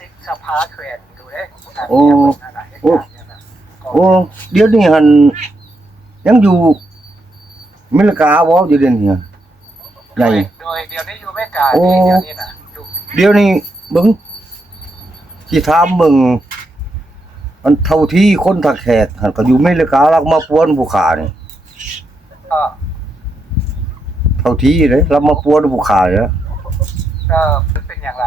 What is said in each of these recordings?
ชิกสภาแขวนดูเด้ โอ้โอ้เดี๋ยวนี้หันยังอยู่อเมริกาบ่อยู่เดี๋ยวนี้ใหญ่ โดยเดี๋ยวนี้อยู่อเมริกาเดี๋ยวนี้น่ะ เดี๋ยวนี้เบิ่งสิถามเบิ่งมันเท่าที่คนทักแขกหันก็อยู่อเมริกาลักมาป่วนผู้ขานี่ ก็ เท่าที่เด้รับมาป่วนผู้ขาเด้อ เป็นอย่างไร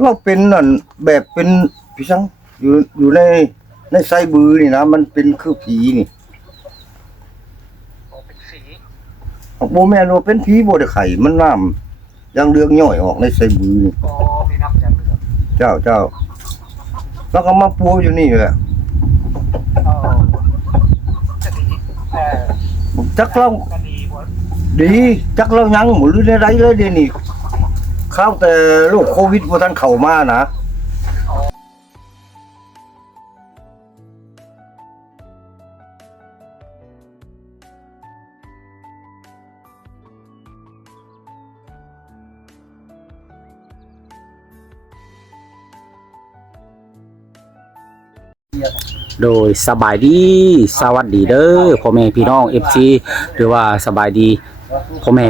เราเป็นนั่นแบบเป็นพี่ชังอยู่ในไส้บือนี่นะมันเป็นคือผีนี่ โอ้เป็นสี บ่แม่นว่าเป็นผีบ่ได้ไข่มันน้ำยังเลืองย่อยออกในไส้บือนี่ โอ้มีน้ำจากเรือ เจ้าแล้วก็มาปัวอยู่นี่แหละ จะดีจักเรา ก็ดีหมด ดีจักเรายังหมดหรือได้ไรเลยเดี๋ยวนี้ข้าวแต่โรคโควิดบ่ทันเข้ามานะโดยสบายดีสวัสดีเด้อพ่อแม่พี่น้อง FC หรือว่าสบายดีพ่อแม่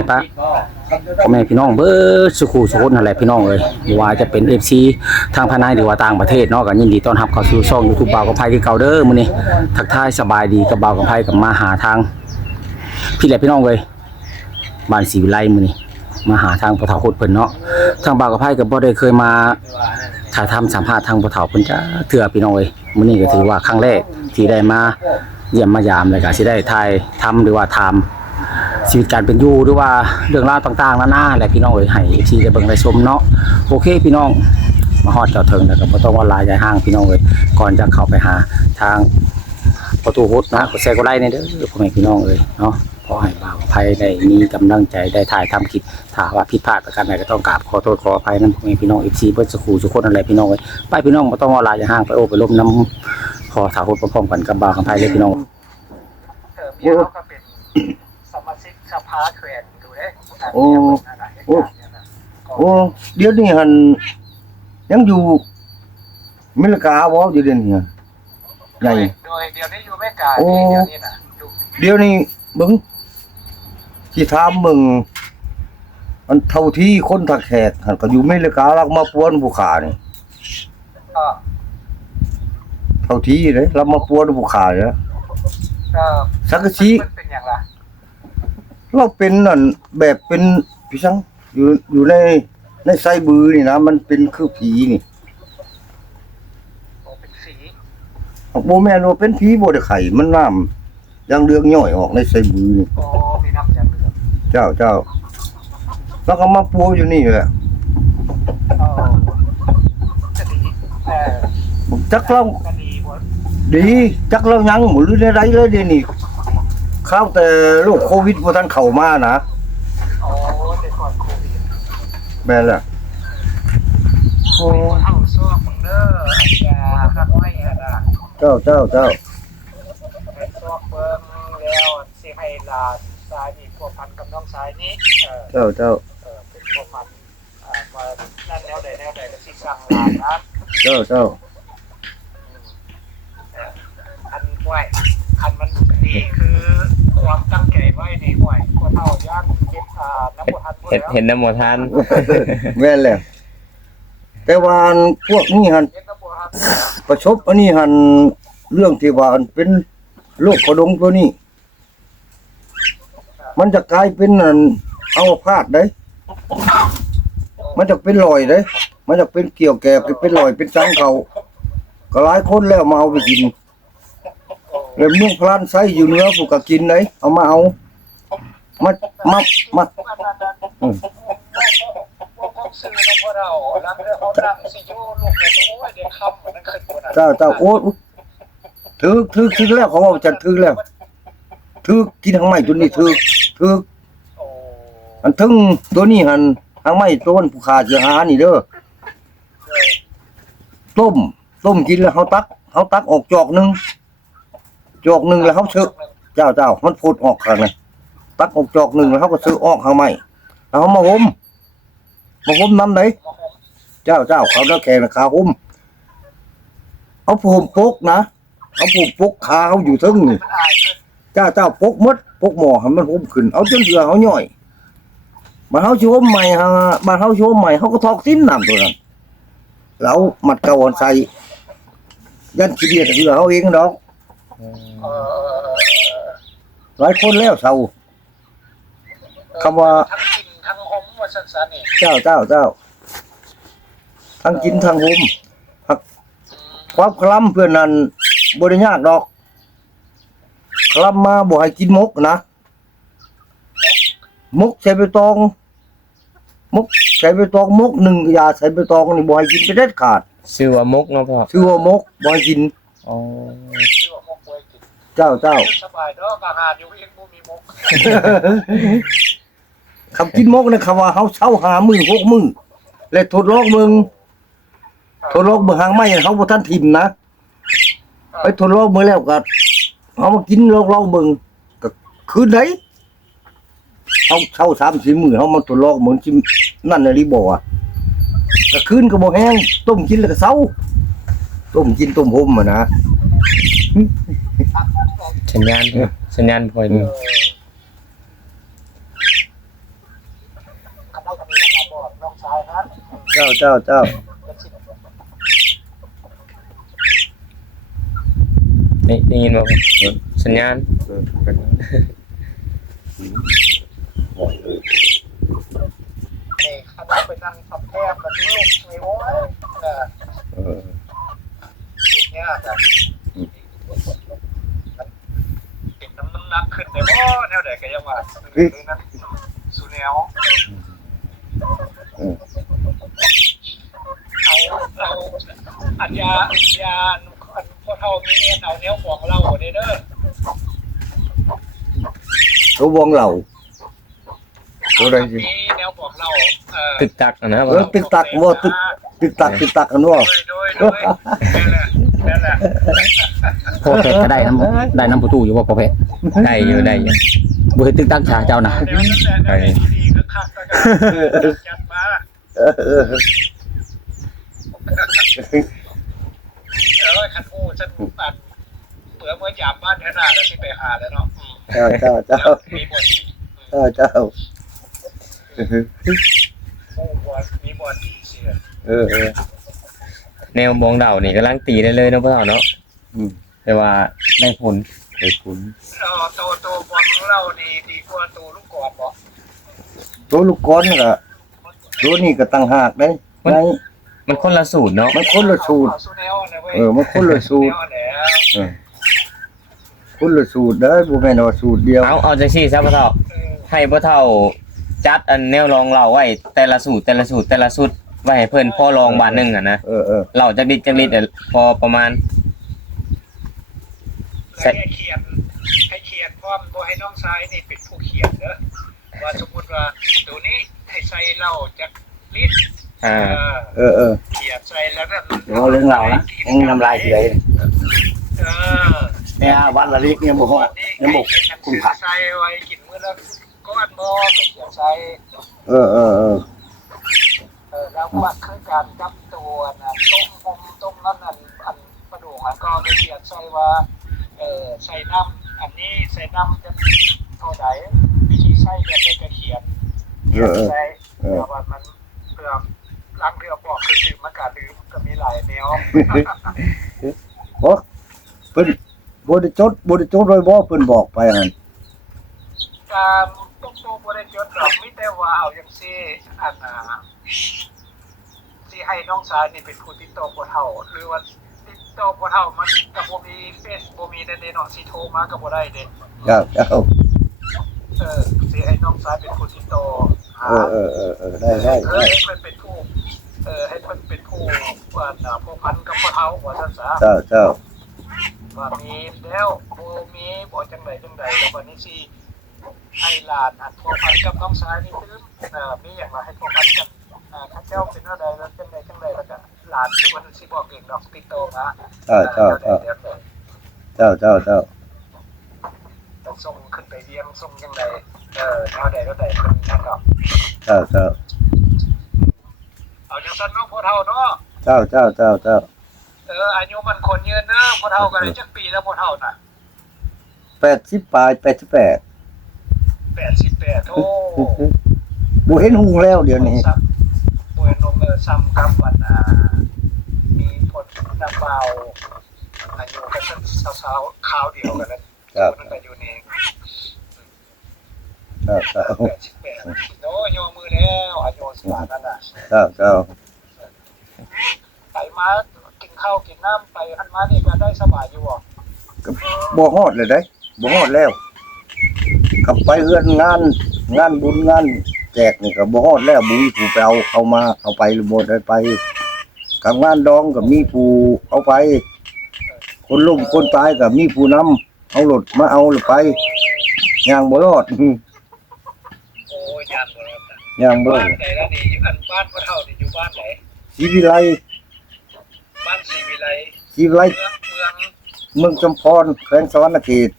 พี่น้องเบิดสุขุสุขนั่นแหละพี่น้องเอ้ยว่าจะเป็น FC ทางภายในหรือว่าต่างประเทศเนาะก็ยินดีต้อนรับเข้าสู่ช่อง YouTube บ่าวกับไผคือเก่าเด้อมื้อนี้ทักทายสบายดีกับบ่าวกับไผกับมาหาทางพี่แหละพี่น้องเอ้ยบ้านศรีวิไลมื้อนี้มาหาทางพ่อเฒ่าโคตรเพิ่นเนาะทางบ่าวกับไผก็บ่ได้เคยมาถ่ายทำสัมภาษณ์ทางพ่อเฒ่าเพิ่นจ้าเทื่อพี่น้องเอ้ยมื้อนี้ก็ถือว่าครั้งแรกที่ได้มาเยี่ยมมายามแล้วก็สิได้ถ่ายทำหรือว่าถามชีวิตการเป็นอยู่หรือว่าเรื่องราวต่างๆนานาแหละพี่น้องเอ้ยให้ที่ได้เบิ่งได้ชมเนาะโอเคพี่น้องมาฮอดเจ้าถึงแล้วก็บ่ต้องว่าหลายใหญ่ห้างพี่น้องเอ้ยก่อนจะเข้าไปหาทางประตูฮุดนะกดแชร์กดไลค์ในเด้อพ่อแม่พี่น้องเอ้ยเนาะขอให้บ่าวภัยได้มีกำลังใจได้ถ่ายทำคลิปถ้าว่าผิดพลาดประการใดก็ต้องกราบขอโทษขออภัยนำพ่อแม่พี่น้อง FC เบิดสุขุสุขคนนั่นแหละพี่น้องเอ้ยไปพี่น้องบ่ต้องว่าหลายใหญ่ห้างไปโอ้ไปล้มน้ำพอถาฮุดพร้อมๆกันกับบ่าวกับภัยเลยพี่น้อง เมียเขาก็เป็นสมาชิกสภาแขวนดูเด้ โอ้เดี๋ยวนี้หันยังอยู่อเมริกาบ่อยู่เดี๋ยวนี้ใหญ่ โดยเดี๋ยวนี้อยู่อเมริกาเดี๋ยวนี้น่ะ เดี๋ยวนี้เบิ่งสิถามเบิ่งมันเท่าที่คนทักแขกหันก็อยู่อเมริกาลักมาป่วนผู้ขานี่ ก็ เท่าที่เด้รับมาป่วนผู้ขาเด้อสักกะชี เป็นอย่างไร เราเป็นนั่นแบบเป็นพี่ชังอยู่ในไส้บือนี่นะมันเป็นคือผีนี่ โอ้เป็นสี บ่แม่นว่าเป็นผีบ่ได้ไข่มันน้ำยังเลืองย่อยออกในไส้บือนี่ โอ้มีน้ำจากเรือ เจ้าแล้วก็มาปัวอยู่นี่แหละ จะดีจักเรา ก็ดีหมด ดีจักเรายังหมดหรือได้ไรเลยเดี๋ยวนี้ข้าวแต่โรคโควิดบ่ทันเข้ามานะ โอ้แต่ก่อนโควิด แม่นล่ะโอ้ เอาซ่วมเด้ออันยาครับไว้ฮะนะ เจ้า เป็นซ่วมเบิ่งแล้วสิให้หลานชายมีพวกพันกับน้องชายนี้เจ้าเป็นพวกพันมานั่นแนวใดก็สิสั่งหลานนะ เจ้า อันไหวอันมันดีคือความตั้งใจไว้นี่ไหวคนเฒ่าย่างเก็บน้ำบ่ทันบ่แล้ว เห็นน้ำหมดทัน แม่นแล้วแต่ว่าพวกนี้หัน เก็บน้ำบ่ทัน ประสบอันนี้หันเรื่องที่ว่าอันเป็นโรคกระดงตัวนี้ มันจะกลายเป็นอันอัมพาตได้มันจะเป็นรอยได้มันจะเป็นเกี่ยวแก่เป็นรอยเป็นจังเขาก็หลายคนแล้วมาเอาไปกินแล้วนุ่งพลานไส้อยู่เนื้อผูกก็กินได้เอามาเอามาซื้อน้องพ่อเราลังเรื่องเขาดังสิอยู่ลูกโอ้ยเด็กคำมันขึ้นบ่น่ะ เจ้าโอ้ถึกแล้วเขาว่าจะถึกแล้วถึกกินทางไม้ตัวนี้ถึก โอ้ อันถึงตัวนี้หันทางไม้ต้นผู้ขาสิหานี่เด้อต้มกินแล้วเฮาตักออกจอกหนึงแล้วเฮาเชอะเจ้ามันพูดออกข้างนั้นตักออกจอกหนึงแล้วเฮาก็ซื้อออกข้างไม้แล้วเฮามาห่มน้ำไหน เจ้าเขาแล้วแขนขาหุ้มเอาผมปกนะเอาผมปกขาเขาอยู่ทึ่งนี่ มันอายขึ้น เจ้าปกมดปกหมอให้มันหุ้มขึ้นเอาจนเสือเขาย่อยมาเฮาชูมใหม่ฮะมาเฮาชูมใหม่เขาก็ทอกสิ้นน้ำตัวนั้นแล้วมัดกระวอนใส่ยันขี้เดียดเสือเขาเองดอก เออ หลายคนแล้วเศร้า คำว่า ทั้งกินทั้งหอมว่าสั้นๆนี่ เจ้าทั้งกินทั้งหุ้มหักความคล้ำเพื่อนนั้นบ่ได้ยากดอกคล้ำมาบ่ให้กินมกนะมกใส่ใบตองมกใส่ใบตองมกหนึ่งยาใส่ใบตองนี่บ่ให้กินเป็นเด็ดขาด ชื่อว่ามกเนาะพ่อ ชื่อว่ามกบ่ให้กิน อ๋อ ชื่อว่ามกไว้กิน เจ้า สบายเนาะอาหารอยู่เองบ่มีมก คำกินมกนะคำว่าเฮาเช้าหามือ6มื้อและทดลองเบิ่งหางไม้เฮาบ่ทันทิ่มนะไปทดลองเบิ่งแล้วก็เอามากินลองเบิ่งก็คืนไหนเฮาเช้า3-4มื้อเฮามาทดลองเบิ่งสินั่นน่ะลิบ่อ่ะก็คืนก็บ่แห้งต้มกินแล้วก็เช้าต้มกินต้มห่มอ่ะนะ สัญญาณพอย คันเอากันนี้นะครับบอกน้องชายนั้น เจ้า เป็นสิ นี่ได้ยินบ่สัญญาณ นี่คันเอาไปนั่งสับแคบแบบนี้นี่โอ้ยลูกเนี่ยแบบติดน้ำหนักขึ้นเลยบ่แนวใดก็ยังว่านี่นั่นสุแนวเอาอันยาอันพอเท่านี้เอาแนวของเราเด้อ ตัววงเหล่าตัวใดสิ มีแนวบอกเรา ตึกตักอะนะ ตึกตักบ่ตึกตักอันว่า โดยนั่นแหละ พอเพชรก็ได้น้ำประตูอยู่ว่าพอเพชร ได้อยู่ บ่เฮ็ดตึกตักฉาเจ้านะ เดี๋ยวนั่นแหละได้ดีๆก็คักก็จัดมาคันหูฉันปัดเปื่อเมื่อยามบ้านแท้หน้าแล้วสิไปหาแล้วเนาะ เจ้า มีบ่ดี มีบ่ดีเสีย แนวมองดาวนี่กำลังตีได้เลยเนาะพ่อเนาะแต่ว่าได้ผล ตัวบอลของเราดีกว่าตัวลูกกอดบ่ ตัวลูกก้อนก็ตัวนี้ก็ต่างหากได้ใน มันคนละสูตรเนาะ มันคนละสูตร มันคนละสูตรคนละสูตรได้บ่แม่นว่าสูตรเดียว เอาจังซี่ซะพ่อเฒ่าให้พ่อเฒ่าจัดอันแนวรองเราไว้แต่ละสูตรไว้ให้เพิ่นพอลองบาทนึงอ่ะนะ เราจักลิตพอประมาณ ให้เขียนพร้อมบ่ให้น้องชายนี่เป็นผู้เขียนเด้อว่าสมมุติว่าตัวนี้ให้ใส่เหล้าจักลิตรเขียนใส่แล้วก็ เอาเรื่องเรานะยังน้ำลายสิได้เนี่ยวันละลิตรเนี่ยบ่ฮอดยังบ่คุ้มค่า ใส่ไว้กินมื้อละก้อนบ่ก็เขียนใส่ แล้ววัดคือการจับตัวนะต้มนั่นอันประดูกมันก็จะเขียนใส่ว่าใส่น้ำอันนี้ใส่น้ำจะเท่าไหร่วิธีใช้แบบไหนก็เขียนใส่เพื่อว่ามันเพื่อล้างเพื่อบอกคือลืมมันก็ลืมก็มีหลายแนว โอ้เพิ่นบ่ได้จดไว้บ่เพิ่นบอกไปหั่น การต้องโตบ่ได้จดดอกมีแต่ว่าเอาจังซี่อันที่ให้น้องชายนี่เป็นผู้ติดต่อบ่เฒ่าหรือว่าติดต่อบ่เฒ่ามันก็บ่มีเฟซบ่มีนั่นเด้เนาะสิโทรมาก็บ่ได้เด้ เจ้า สิให้น้องชายเป็นผู้ติดต่อได้ให้เพิ่นเป็นผู้ให้เพิ่นเป็นผู้ว่าผู้พันกับบ่เฒ่าว่าซั่นซะ เจ้า ว่ามีแล้วบ่มีบ่จังไดแล้ววันนี้สิให้หลานอันผู้พันกับน้องชายนี่ตื่นมีหยังว่าให้ผู้พันกับข้าเจ้าเป็นเท่าใดแล้วจังไดแล้วก็หลานสิเพิ่นสิบอกเองดอกติดต่อมาต้องส่งขึ้นไปเยี่ยมส่งจังไดเท่าใดแล้วใดเพิ่นนั่นดอกเอา จังซั่นเนาะพ่อเฒ่าเนาะ เจ้าเจ้าเจ้าเจ้า อายุมันคนยืนเด้อพ่อเฒ่าก็ได้จักปีแล้วพ่อเฒ่าน่ะ 80ปลาย88 88โอ้ บ่เห็นหูแล้วเดี๋ยวนี้ บ่เห็นนมซ้ำกับวันมีผลน้ำเบาอายุก็สาวๆขาวเดียวกันนั่นมันก็อยู่นี่ เจ้าเจ้า 88โอ้ยอมือแล้วอายุสิบาทนั่นน่ะ เจ้าเจ้า ไปมากินข้าวกินน้ำไปหันมานี่ก็ได้สบายอยู่บ่ ก็บ่ฮอดเลยได้บ่ฮอดแล้วกลับไปเฮือนงานบุญงานแจกนี่ก็บ่ฮอดแล้วบุญผู้ไปเอามาเอาไปหรือบ่ได้ไปกับงานดองก็มีผู้เอาไป คนล้มคนตายก็มีผู้นำเอารถมาเอาหรือไปย่างบ่รอด โอ้ยยานบ่แล้ว ย่างบ่ร บ้า อน ด ไหนล่ะนี่อันบ้านพ่อเฒ่านี่อยู่บ้านไหน ศรีวิไล บ้านศรีวิไล ศรีวิไล เมือง เมืองจำพรแขวงสวรรณเขต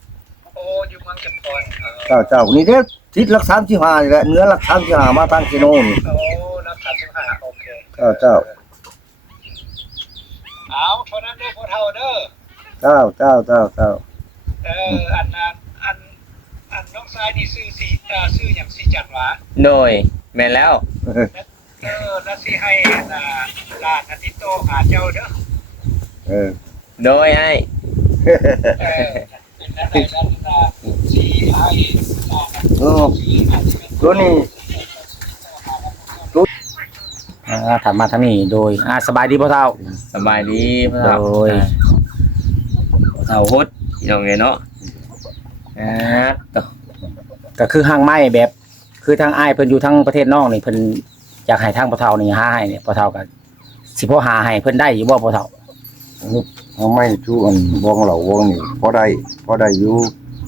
โอ้อยู่เมืองจำพร เจ้านี่เด้อทิศหลัก35นี่แหละเหนือหลัก35มาทางสิโนน โอ้นัก35โอเค เจ้า เอาเท่านั้นเด้อพ่อเฒ่าเด้อ เจ้าเจ้าเจ้าเจ้า อันนั้นอันน้องชายนี่ชื่อหยังสิจันหวา โดยแม่นแล้ว แล้วสิให้หลานติดต่อหาเจ้าเด้อ เออ โดยไอ้ เป็นนั้นได้แล้วสิให้ เออตัวนี้ ถัดมาทางนี้โดยสบายดีพ่อเฒ่า สบายดีพ่อเฒ่า โดย พ่อเฒ่าฮดพี่น้องเอ้ยเนาะต่อ ก็คือห้างไม้แบบ คือทางอ้ายเพิ่นอยู่ทางประเทศนอกนี่เพิ่นอยากให้ทางพ่อเฒ่านี่หาให้เนี่ยพ่อเฒ่าก็สิพอหาให้เพิ่นได้อยู่บ่พ่อเฒ่า เอาไม่ชูอันวงเหล่าวงนี่พอได้อยู่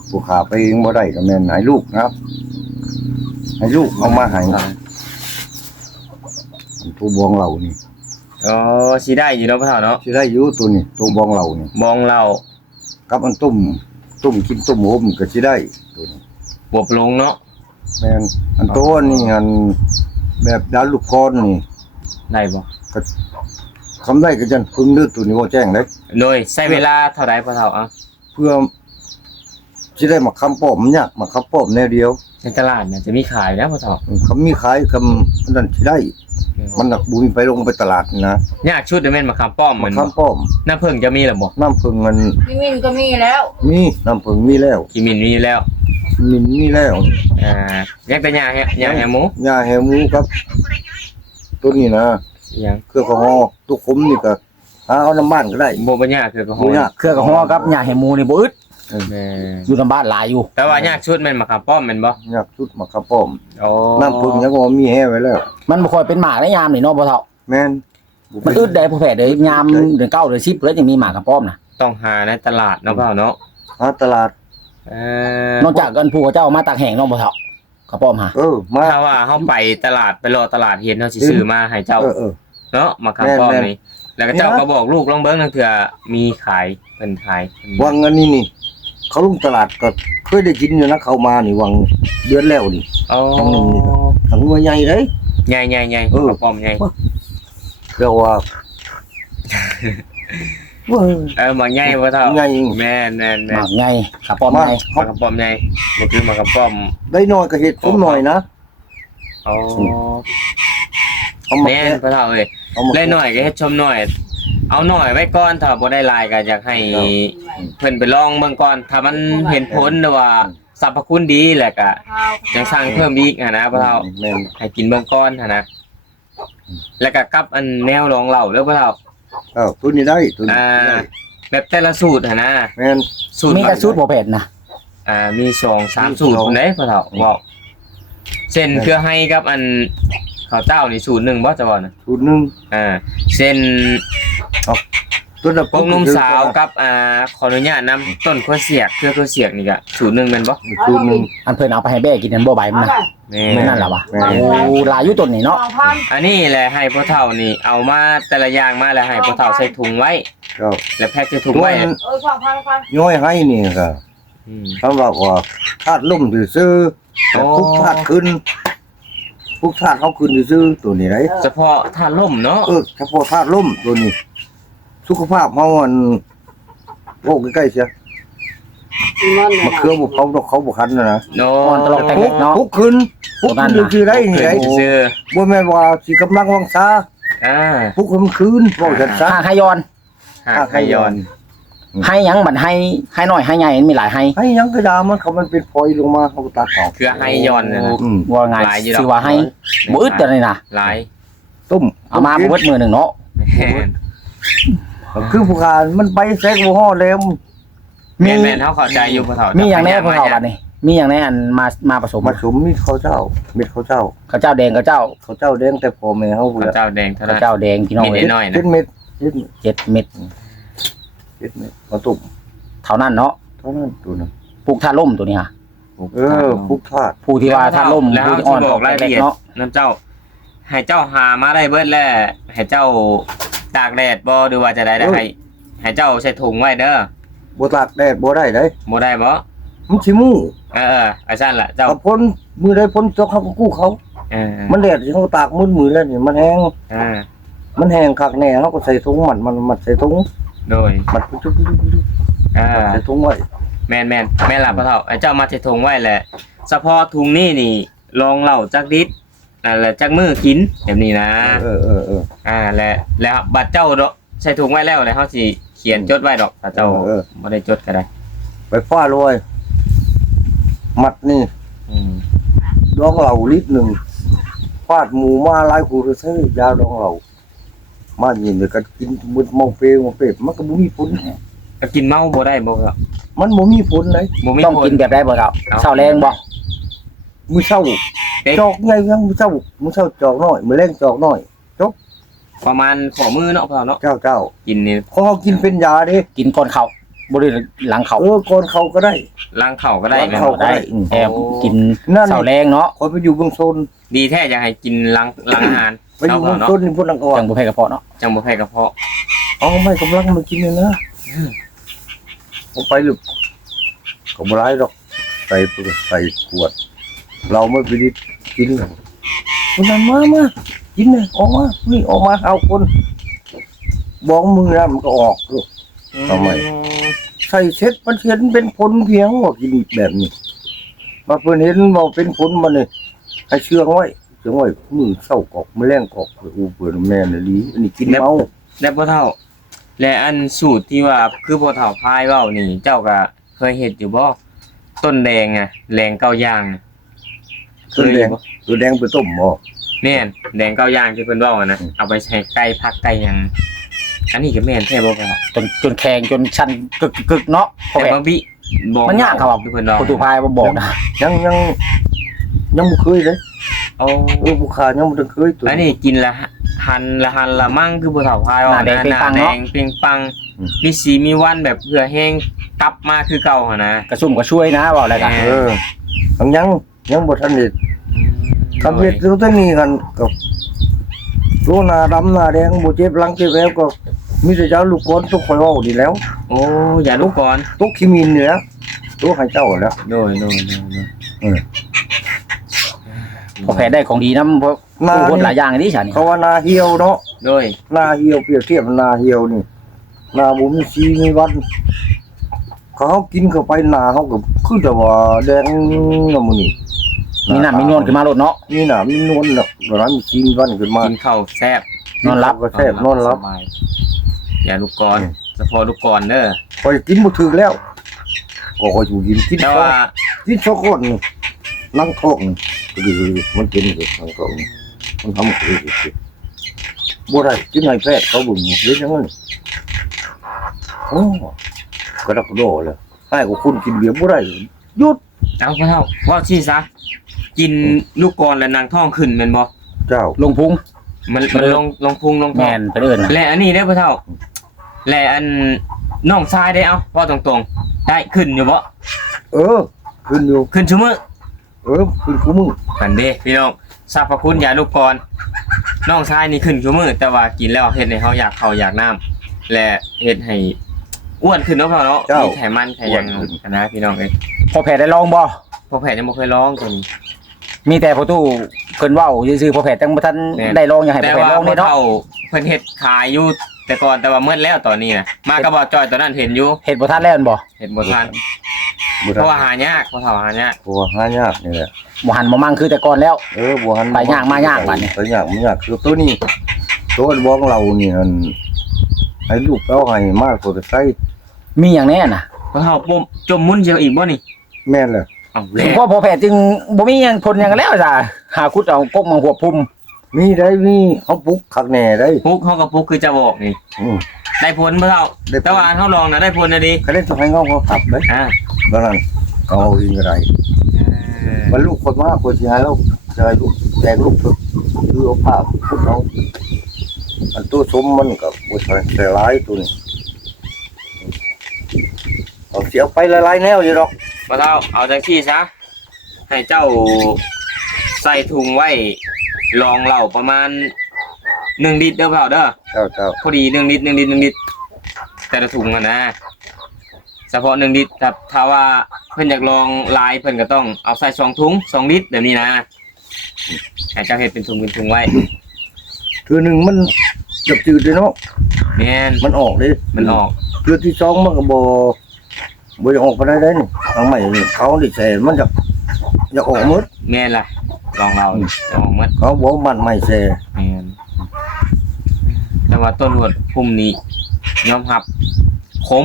ผู้ขาไปเองบ่ได้ก็แม่นให้ลูกนะครับให้ลูกเอามาให้ตัวบองเหล่านี่ อ๋อสิได้อยู่เนาะพ่อเฒ่าเนาะ สิได้อยู่ตัวนี้ตัวบองเหล่านี่ บองเรา กับอันตุ่มกินตุ่มโหมก็สิได้ตัวนี้ บวบลงเนาะ แม่นอันตัวนี่อันแบบดาวลูกคอนนี่ ได้บ่ ก็คำได้ก็จันพึ่งดื้อตัวนี้บ่แจ้งได้ โดยใช้เวลาเท่าใดพ่อเฒ่าอ่ะ เพื่อสิได้มาคำป้อมยากมาคำป้อมแนวเดียว ในตลาดน่ะจะมีขายนะพ่อเฒ่า คำมีขายคำนั้นสิได้ มันหนักบุญไปลงไปตลาดนะ ยากชุดเดี๋ยวแม่นมาคำป้อมเหมื มา อน คำป้อม น้ำผึ้งจะมีหรือบ่ น้ำพึ่งมัน พี่มินก็มีแล้ว มีน้ำพึ่งมีแล้ว กิมินมีอยู่แล้ว มีแล้ว ยังแต่ยาแฮหมู ยาแหมูครับตัวนี้นะ ยัง เครื่องกระหอตุกขมนี่ก็หาเอาน้ำบ้านก็ได้ บ่ปัญญาคือกระห บ่ อย าก เครือกระฮ้อกับหญ้าแหมูนี่บ่อึด แม่ อยู่ทางบ้านหลายอยู่ แต่ว่ายากชุดแม่นมาคำป้อมแม่นบ่ ยากชุดมาครับป้อม โอ้ น้ำพึ่งยังก็มีแห้ไว้แล้ว มันบ่ค่อยเป็นหมากในยามนี่เนาะพ่อเฒ่า แม่น มันอึดได้พ่อแพทย์เด้ยามเดือน9เดือน10แล้วยังมีหมากกับป้อมน่ะ ต้องหาในตลาดเนาะเปล่าเนาะ หาตลาด นอกจากกันผู้เขาเจ้ามาตากแห้งเนาะพ่อเฒ่ากับป้อมหา มา ถ้าว่าเฮาไปตลาดไปรอตลาดเห็นเฮาสิซื้อมาให้เจ้า เออ เนาะมาคำป้อม แม่น นี่แล้วก็เจ้าก็บอกลูกลองเบิ่งนั่นเถื่อมีขายเพิ่นขาย วังอันนี้นี่ เขาลงตลาดก็เคยได้กินอยู่นะเขามานี่วังเดือนแล้วนี่ โอ้ ทั้งว่าใหญ่เลย ใหญ่ๆ เออ ๆป้อมใหญ่ เรียกว่าว้า มาใหญ่บ่เท่า ใหญ่ แม่น หมากใหญ่กับป้อม มา ใหญ่ ๆมากระป้อมใหญ่บ่คือมากระป้อม ได้น้อยก็เฮ็ดผมหน่อยนะ โอ้ เอามา แม่นพ่อเฒ่าเอ้ย เอามา ได้หน่อยก็เฮ็ดชมหน่อย เอาหน่อยไว้ก่อนถ้าบ่ได้หลายก็อยากให้เพิ่นไปลองเบิ่งก่อน ถ้ามันเห็นผลหรือว่าสรรพคุณดีแหละก็ยังสั่งเพิ่มอีกนะพ่อเฒ่า แม่น ให้กินเบิ่งก่อนนะแล้วก็กับอันแนวรองเหล่าเด้อพ่อเฒ่า ตัวนี้ได้ตัวนี้ได้ แบบแต่ละสูตรนะ แม่น สูตร มีแต่สูตรบ่แพทย์นะ มี2-3สูตรพุ่นเด้พ่อเฒ่าบอกเส้นเครือให้กับอันข้าวเจ้านี่สูตรหนึงบ่จะว่านะ สูตรหนึง เส้น ตัวนั้น พวกนุ่มสาวกับขออนุญาตนำต้นข้าวเสียกเครือข้าวเสียกนี่ก็สูตรหนึงแม่นบ่ สูตรหนึง อันเพิ่นเอาไปให้แบ่กินนั่นบ่ใบมันน่ะ แม่ ไม่นั่นล่ะวะ แม่ โอ้หลายอยู่ต้นนี่เนาะ อันนี้แหละให้พ่อเฒ่านี่เอามาแต่ละอย่างมาแล้วให้พ่อเฒ่าใส่ถุงไว้ เจ้า แล้วแพ็คใส่ถุง ตัว ไว้ นั้น ฟัง ย้อยให้นี่ก็ อืม สำหรับว่าธาตุลมซื่อๆแต่ทุกธาตุขึ้น พวกธาตุเขาขึ้นซื่อๆตัวนี้ได้ เฉพาะท่าล่มเนาะ เฉพาะธาตุลมตัวนี้ สุขภาพเฮาอันโอ้ใกล้ๆเสียมะเขือบ่เผาดอกเขาบ่คันนะ โน ก่อนตลอดแต่เล็กเนาะ ทุกคืนคือได้นี่ได้ ซื่อ บ่แม่นว่าสิกำลังวังซา ทุกคืนเว้าจังซะ ให้ย้อน หากให้ย้อน ให้หยังบัดให้น้อยให้ใหญ่มีหลายให้ ให้หยังก็ดามันเขามันเป็นพลอยลงมาเขาก็ตัดออก คือให้ย้อนนะ ว่าไง หลายอยู่ดอก สิว่าให้บ่อึดจังได๋น่ะ หลาย ต้ม เอามาบ่เบิดมื้อหนึงเนาะ คือผู้การมันไปแซกบ่ฮอดแล้ว แม่นๆเฮาเข้าใจอยู่พ่อเฒ่า มีหยังแน่พ่อเฒ่าบัดนี้มีหยังแน่อันมาผสม มาสมมีข้าวเจ้าเม็ดข้าวเจ้า ข้าวเจ้าแดงข้าวเจ้า ข้าวเจ้าแดงแต่พ่อแม่เฮาพุ่น พระ ละ เจ้าแดงเท่า ข้าว นั้น เจ้าแดงพี่น้อง มี เอ้ นิ ย ดหน่อยนะ 7เม็ด 7เม็ด 7เม็ดมาตุ่ม เท่านั้นเนาะ เท่านั้นตัวนึง ปลูกท่าล่มตัวนี้ฮะ พุกธาตุ ผู้ที่ว่าท่าล่ม แล้ว ผู้ เฮา ที่อ่อน สิบอกรายละเอียด เนาะ น้ำเจ้า ให้เจ้าหามาได้เบิดแล้วให้เจ้าตากแดดบ่หรือว่าจะได้ให้เจ้าใส่ถุงไว้เด้อ บ่ตากแดดบ่ได้เด้ บ่ได้บ่ มันสิมู่ อาจารย์ล่ะเจ้า ถ้าพ้นมือใดพ้นตกเขาก็กู้เขา มันแดดที่เขาตากมือแล้วนี่มันแห้ง มันแห้งคักแน่เฮาก็ใส่ถุงมันใส่ถุง โดย มันจุ๊บใส่ถุงไว้ แม่นล่ะพ่อเฒ่าไอ้เจ้ามาใส่ถุงไว้แหละเฉพาะถุงนี่ลองเหล้าจักดิษนั่นแหละจักมื้อกินแบบนี้นะ แล้วบัตรเจ้าเนาะใส่ถุงไว้แล้วแล้วเฮาสิเขียนจดไว้ดอกถ้าเจ้าบ่ได้จดก็ได้ ไปฟ้าลอยมัดนี่ดองเหล่าลิตรหนึ่งฟาดหมูมาหลายกูซื้อยาดองเหล่ามายินเดี๋ยวกันกินมึดเมาเปรี้ยวเป๊ะมันก็บ่มีผล ก็กินเมาบ่ได้บ่ครับ มันบ่มีผลเลย บ่มี ต้อง ผล กินแบบได้บ่เฒ่าเช้าแรงบ่ มื้อเช้าจอกใหญ่ยังมื้อเช้าจอกน้อยมื้อแลงจอกน้อย ประมาณข้อมือเนาะพ่อเนาะ เจ้า กินนี่ เขากินเป็นยาเด้ กินก่อนเข้าบ่ได้หลังเข้า ก่อนเขาก็ได้ ล้างเข่าก็ได้ ล้าง แม่น เข่า บ่ ได้แอบกิน นั่น เช้าแรงเนาะ คอยไปอยู่เบื้องโซน ดีแท้อยากให้กินล้างอาหาร ไปอยู่เบื้อง เนาะ โซนนี่พวกนังก็ว่า จังบ่แพ้กระเพาะเนาะ จังบ่แพ้กระเพาะ เอาไม่กำลังมากินเลยนะเอาไปหรือก็บ่ร้ายหรอกใส่ขวด เราไม่ไปดิกินเลยคนนั้นมากินเลยออกมานี่ออกมาเอาคนบอกมือนะมันก็ออกลูกทำไมใส่เช็ดมันเห็นเป็นผลเพียงว่ากินแบบนี้มาเพิ่นเห็นว่าเป็นผลมาเนี่ยให้เชื่องไว้มือเศร้ากอกมือแรงกอกอูเปิดแม่นลีอันนี้กินเมา แล้วพ่อเฒ่า และอันสูตรที่ว่าคือพ่อเฒ่าพายเว้านี่ เจ้าก็เคยเฮ็ดอยู่บ่ต้นแดงอ่ะแรงเก้าย่างน่ะ ตัวแดง บ่ ตัวแดงไปต้มบ่ แม่นแดงเก้าย่างที่เพิ่นเว้าอะนะเอาไปใช้ไก่ผักไก่หยังอันนี้ก็แม่นแท้บ่พ่อ จนแข็งจนชันกึกๆเนาะพ่อ แต่ แม่ บางพี่บอก มันยากครับว่า ที่เพิ่นเว้า ผู้ตุภายบ่บอกนะ ยังบ่เคยเลย โอ้ บุคายังบ่ได้เคยตัว อันนี้กินละหันละมั่งคือพ่อเฒ่าพายเว้า หน้าแดงเปรี้ยงปัง แด เนาะ งเปรี้ยงปังมีสีมีวันแบบเพื่อแห้งกลับมาคือเก่าหั่นนะ กระซุ่มกระช่วยนะบอกอะไรกัน ยังบ่ทันเฮ็ดทำเฮ็ดตัวตัวนี้กันก็ตัวหน้าดำหน้าแดงบ่เจ็บหลังเจ็บแล้วก็มีแต่เจ้าลูกกอนทุกข่อยเว้านี่แล้ว โอ้อย่าลุกก่อน ตุกขี้มินนี่แหละตัวให้เจ้าแล้ว โดย พอแพ้ได้ของดีน้ำเพราะผู้คนหลายอย่างนี่ฉันนี่ เขาว่านาเหี่ยวเนาะ โดย นาเหี่ยวเปรียบเทียบนาเหี่ยวนี่นาบ่มีสีมีวันเขากินเข้าไปหน้าเขาก็คือแต่ว่าแดงน้ำมื้อนี้ มีน้ำมีนวลขึ้นมาโลดเนาะ นี่น่ะมีนวลน่ะเวลามีสีมีวันขึ้นมา กินข้าวแซ่บ นอนหลับ ก็แซ่บนอนหลับ สายอย่าลุกก่อนเฉพาะลุกก่อนเด้อ พอยกินบ่ถึกแล้วก็คอยอยู่กิน แต่ว่า กินช็อกโกแลตนี่นั่งท้องนี่ก็ดีมันกินอยู่นั่งท้องนี่มันทำคือบ่ได้กินให้แพทย์เขาเบิ่งเฮ็ดจังไงโอ้ก็ดักโดเลยให้ก็คุณกินเบียร์บ่ได้หยุด เอาพ่อเฒ่าว่าที่ซะกินลูกก่อนแล้วนางท้องขึ้นแม่นบ่ เจ้า ลงพุง มันลงพุงลงท้ แม อง นไปเดิน และอันนี้ได้อพ่อเฒ่าและอันน้องชายได้เอาว่าตรงๆได้ขึ้นอยู่บ่ ขึ้นอยู่ ขึ้นซุมื้อ ขึ้นกูมึง กันเด้พี่น้องสรรพคุณยาลูกกรน้องชายนี่ขึ้นชั่วมือแต่ว่ากินแล้วเฮ็ดให้เฮาอยากเข้าอยากน้ำและเฮ็ดให้อ้วนขึ้นเนาะพ่อเนาะมีไขมันไขหยังกันนะพี่น้องเอ้ย พอแพ้ได้ลองบ่ พอแพทย์ยังบ่เคยลองตัวนี้ มีแต่พ่อตู้เพิ่นเว้าซื่อๆพ่อแพทย์จังบ่ทันได้ลองอยากให้ แต่ พ่อแพท ว่า ย์ลอง พ่ เด้ อ เนาะ เฒ่าเพิ่นเฮ็ดขายอยู่แต่ก่อนแต่ว่าเมื่อแล้วตอนนี้นะมากับบ่าวจอยตอนนั้นเห็นอยู่ เฮ็ดบ่ทันแล้วแม่นบ่ เห็นบ่ทัน บ่ เพราะว่าหายากพ่อเฒ่าหายาก ตัวหายากนี่แหละ บ่หันบ่มั่งคือแต่ก่อนแล้ว บ่หัน ไปยากมายากบัดนี้ ไปยากมายากคือตัวนี้ตัวบ้องเรานี่มันให้ลูกเอาให้มาโปรดใช้ มีหยังแน่น่ะ พ่อเฒ่าปุ่มจมมุนเชียวอีกบ่นี่ แม่นเลย เอาแล้ว เพราะพ่อแพทย์จึงบ่มีหยังผลหยังแล้วจ้ะหาคุดเอากกมาหัวพุ่ม มีได้มีเอาปลุกคักแน่ได้ ปุ๊กเฮากับปุ๊กคือจะบอกนี่ อือ ได้ผลพ่อเฒ่า ได้ผล แต่ว่าอันเฮาลองน่ะได้ผลน่ะดี เขาได้ทำให้เงาเขาขับเลย อ่า ตอนนั้นเอาอีกอะไรมันลูกคนมากคนสิหายแล้วจะให้ลูกแจกลูกฝึกคือเอาผ้าพุดเอาอันตัวสมมันก็บ่ใช่แต่หลายตัวนี้เอาเสียไปหลายๆแนวอยู่ดอก พ่อเฒ่าเอาจังซี่ซะให้เจ้าใส่ถุงไว้ลองเหล้าประมาณ1ลิตรเด้อพ่อเฒ่าเด้อ เจ้า พอดี1ลิตร1ลิตร1ลิตรแต่ละถุงอะนะเฉพาะ1ลิตรถ้าว่าเพิ่นอยากลองลายเพิ่นก็ต้องเอาใส่2ถุง2ลิตรแบบนี้นะให้เจ้าเฮ็ดเป็นถุงเป็นถุงไว้ คือหนึ่งมันจับจืดเลยเนาะ แม่น มันออกเลย มันออก คือที่สองมันก็บ่จะออกไปได้นี่ทางใหม่นี่เขาดิแซ่มันจะออกหมด แม่นล่ะลองเราจะออกหมด เขาบอกมันไม่แซ่ แม่นแต่ว่าต้นหวดพุ่มนี้ยอมรับขม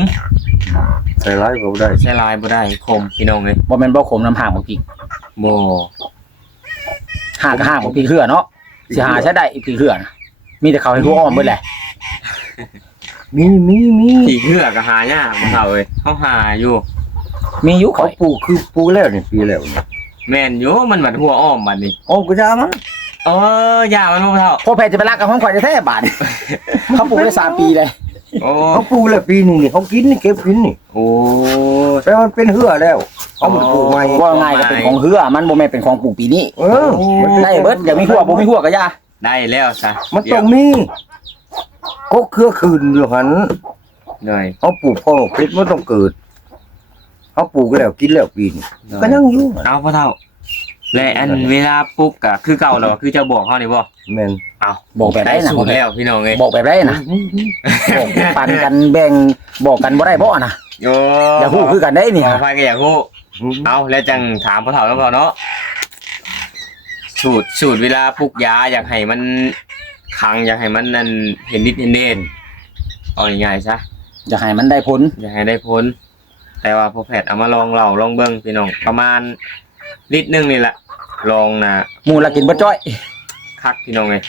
ใส่ร้ายก็บ่ได้ ใช้ลายบ่ได้ขมพี่น้องเอ้ย บ่แม่นบ่ขมน้ำหางบ่พริก บ่ หางก็หางบ่พริกเหือเนาะสิหาใช้ได้อีกพริกเหือน่ะมีแต่เขาให้ผู้อ้อมเบิดแหละ มี ผีเหือกก็หายากบ่เฒ่าเอ้ยเฮาหาอยู่ มีอยู่ข่ เขา อย ปลูกคือปลูกแล้วนี่ปีแล้วนี่ แม่นอยู่มันบัดหัวอ้อมบัดนี้ โอ้ก็ยามัน อย่ามันบ่เฒ่า พ่อแพทย์จะไปรักกับห้องข่อยแท้ๆบาดนี้ เขาปลูกได้3ปีเลย โอ้ เขาปลูกแล้วปีนี้นี่เขากินนี่เก็บกินนี่ โอ้ แต่มันเป็นเหือแล้วเขามันปลูกใหม่ ว่าง่ายก็เป็นของเหือมันบ่แม่นเป็นของปลูกปีนี้ มัน ได้เบิดอย่ามีหัวบ่มีหัวก็อย่า ได้แล้วซะ มันต้องมีก็เครือคืนอยู่หัน หน่อย เขาปลูกพ่อเพชรมันต้องเกิดเขาปลูกแล้วกินแล้วปีนี้ก็ยังอยู่ เอาพ่อเฒ่าและอันเวลาปลุกก็คือเก่าแล้วคือจะบอกเฮานี่บ่ แม่น เอา บอกแบบ ได้ ได้นะ สูตรแล้วพี่น้องเอ้ย บอกแบบได้นะบอกปันกันแบ่งบอกกันบ่ได้บ่นะ โอ้ อย่าฮู้คือกันได้นี่ เอาไปก็อย่าฮู้เอาแล้วจังถามพ่อเฒ่าแล้วพ่อเนาะสูตรเวลาปลุกยาอยากให้มันขังอยากให้มันนั่นเห็นนิดเห็นเด่นเอาง่ายๆซะ อยากให้มันได้ผล อยากให้ได้ผลแต่ว่าพอแพทย์เอามาลองเหล่าลองเบิ่งพี่น้องประมาณลิตรนึงนี่แหละลองนะ หมู่ละกินบ่จ้อย คักพี่น้องเลย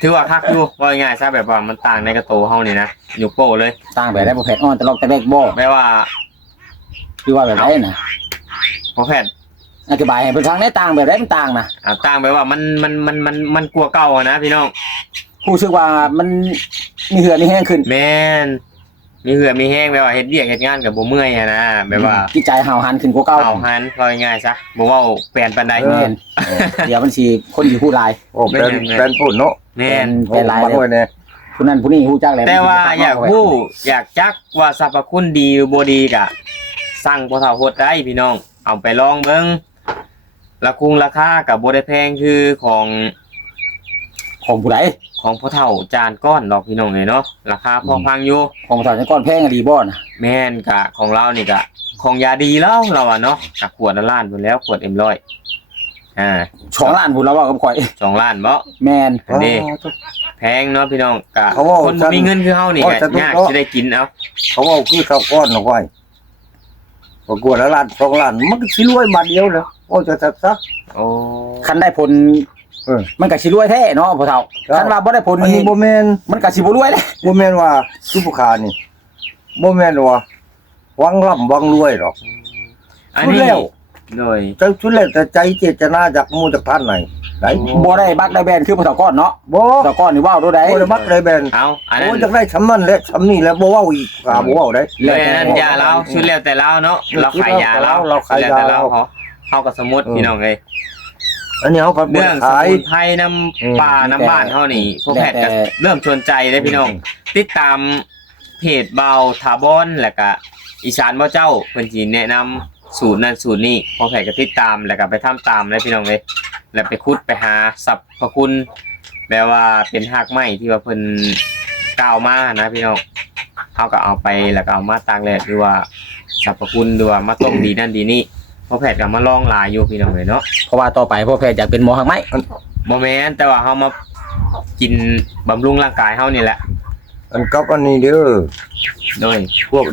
ถือว่าคักอยู่ว่าง่ายๆซะแบบว่ามันต่างในกระโตเฮานี่นะอยู่โป้เลย ต่างแบบได้บ่แพทย์อ่อนตลอกแต่แรกบ่ แม้ว่า คือว่าแบบได้นะ พอแพทย์ อธิบายให้เพิ่นฟังได้ต่างแบบได้มันต่างนะ ต่างแบบว่ามันกลัวเก่าอะนะพี่น้อง รู้สึกว่ามันมีเหือมีแห้งขึ้น แม่นมีเหือมีแห้งแบบว่าเฮ็ดเวียกเฮ็ดงานกับบ่เมื่อยอะนะแบบว่า จิตใจห่าวหันขึ้นกว่าเก่า เอาหันว่าง่ายๆซะบ่เว้าแปลนปานใด แม่นเดี๋ยวมันสิคนสิพูดหลาย โอ้เป็นพูดเนาะ แม่น เป็นหลาย บังไว้แน่ ผู้นั้นผู้นี้ฮู้จักแล้ว แต่ว่าอยากรู้อยากจักว่าสรรพคุณดีหรือบ่ดีกะสั่งพ่อเฒ่าโหดได้พี่น้องเอาไปลองเบิ่งราคากับบ่ได้แพงคือของ ของผู้ใด ของพ่อเฒ่าจานก้อนดอกพี่น้องเลยเนาะราคาพอฟังอยู่ ของสาวจังก้อนแพงอะดีบ่น่ะ แม่นกะของเรานี่กะของยาดีแล้วเราอะเนาะกับขวดละล้านพุ่นแล้วขวด M100 2ล้านพุ่นแล้วว่ากับข่อย 2ล้านบ่ แม่น อันนี้แพงเนาะพี่น้องกะ เขาว่า คนบ่มีเงินคือเฮานี่ ว่า ก็ จะต้อง ยากสิได้กินเอา เขาเอาคือข้าวก้อนเอาไว้ประกวดละล้าน2ล้านมันก็สิรวยบาทเดียวเลยโอ้จะซะ โอ้ คันได้ผล มันก็สิรวยแท้เนาะพ่อเฒ่า ครับ คันว่าบ่ได้ผล อันนี้ นี่ บ่แม่น มันก็สิบ่รวยเลย บ่แม่นว่าซุปเปอร์คาร์นี่บ่แม่นว่าหวังร่ำหวังรวยหรอก อันนี้ สุดแล้ว โดย ใจชุดแล้วแต่ใจเจตนาจากหมู่จากท่านไหนไหน บ่ได้บักได้แบนคือพ่อเฒ่าก้อนเนาะ บ่ เฒ่าก้อนนี่ว้าวโดได้ บ่ได้มักได้แบน เอาอันนั้ โอ้ น จักได้สำนั้นและสำนี้แล้วบ่เว้าอีกบ่เว้าได้ เลยนั่นยาเราชุดแล้วแต่เราเนาะเราขายยาเรา เราขายยา แล้วแต่เราเขากับสมุดพี่น้องเลย อันนี้เขาก็บ่ เรื่อง ได้ ส ขาย มุนไพรน้ำป่าน้ำบ้านเฮานี่พวกแพทย์ก็เริ่มชวนใจเลยพี่น้อง ติดตามเพจเบาทาบอนแล้วก็อีสานบ่เจ้าเพิ่นสิแนะนำ สูตรนั้นสูตรนี้พอแผนก็ติดตามแล้วก็ไปทำตามเลยพี่น้องเลยแล้วไปคุดไปหาสรรพคุณแบบว่าเป็นหากไม้ที่ว่าเพิ่นกล่าวมานะพี่น้องเฮาก็เอาไปแล้วก็เอามาตากแดดหรือว่าสรรพคุณหรือว่ามาต้มดีนั่นดีนี่พอแผนก็มาลองหลายอยู่พี่น้องเลยเนาะ เพราะว่าต่อไปพ่อแพทย์อยากเป็นหมอหักไม้ บ่แม่นแต่ว่าเฮามากินบำรุงร่างกายเฮานี่แหละ อันกับอันนี้เด้อ โดย พวก